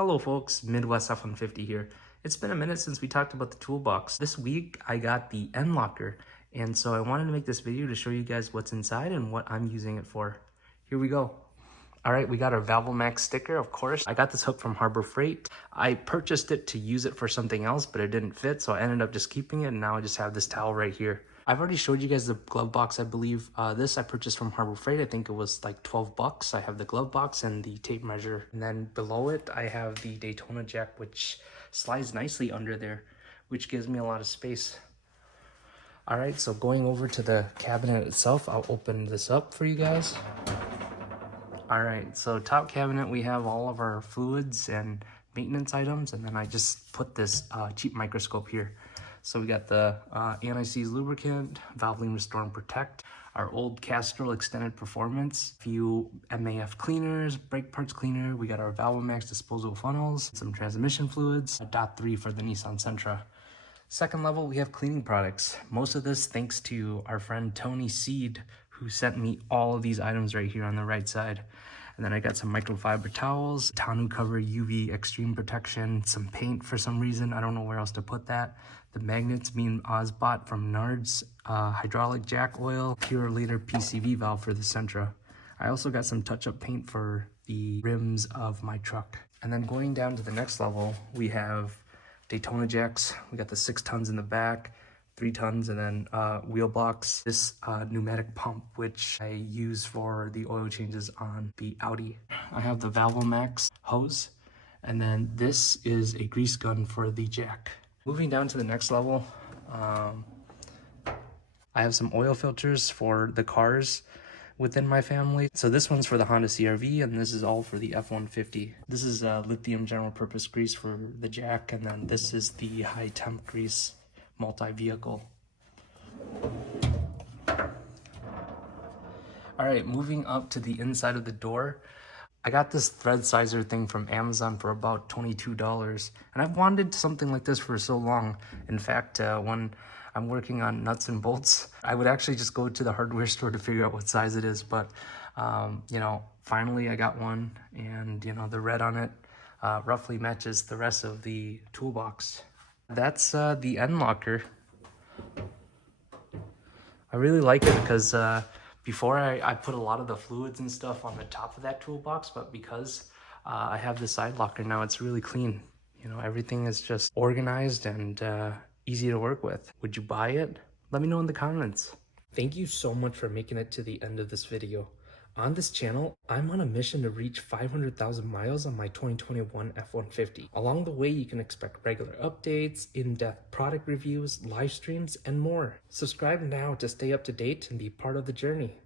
Hello folks, Midwest F-150 here. It's been a minute since we talked about the toolbox. This week I got the end locker, and so I wanted to make this video to show you guys what's inside and what I'm using it for. Here we go. All right, we got our Max sticker, of course. I got this hook from Harbor Freight. I purchased it to use it for something else, but it didn't fit, so I ended up just keeping it, and now I just have this towel right here. I've already showed you guys the glove box, I believe. This I purchased from Harbor Freight. I think it was like 12 bucks. I have the glove box and the tape measure. And then below it, I have the Daytona jack, which slides nicely under there, which gives me a lot of space. All right, so going over to the cabinet itself, I'll open this up for you guys. All right, so top cabinet, we have all of our fluids and maintenance items, and then I just put this cheap microscope here. So we got the anti-seize lubricant, Valvoline Restore and Protect, our old Castrol Extended Performance, a few MAF cleaners, brake parts cleaner, we got our Max disposable funnels, some transmission fluids, a .3 for the Nissan Sentra. Second level, we have cleaning products. Most of this thanks to our friend Tony Seed, who sent me all of these items right here on the right side. And then I got some microfiber towels, tonneau cover UV extreme protection, some paint for some reason. I don't know where else to put that. The magnets being Ozbot from Nards, hydraulic jack oil, pure liter PCV valve for the Sentra. I also got some touch-up paint for the rims of my truck. And then going down to the next level, we have Daytona jacks. We got the 6 tons in the back, 3 tons, and then wheel blocks. This pneumatic pump, which I use for the oil changes on the Audi. I have the Max hose, and then this is a grease gun for the jack. Moving down to the next level, I have some oil filters for the cars within my family. So this one's for the Honda CR-V, and this is all for the F-150. This is lithium general purpose grease for the jack, and then this is the high temp grease multi-vehicle. All right, moving up to the inside of the door. I got this thread sizer thing from Amazon for about $22, and I've wanted something like this for so long. In fact, when I'm working on nuts and bolts, I would actually just go to the hardware store to figure out what size it is, but finally I got one, and the red on it roughly matches the rest of the toolbox. That's the end locker. I really like it because before I put a lot of the fluids and stuff on the top of that toolbox, but because I have the side locker now, it's really clean. Everything is just organized and easy to work with. Would you buy it? Let me know in the comments. Thank you so much for making it to the end of this video. On this channel, I'm on a mission to reach 500,000 miles on my 2021 F-150. Along the way, you can expect regular updates, in-depth product reviews, live streams, and more. Subscribe now to stay up to date and be part of the journey.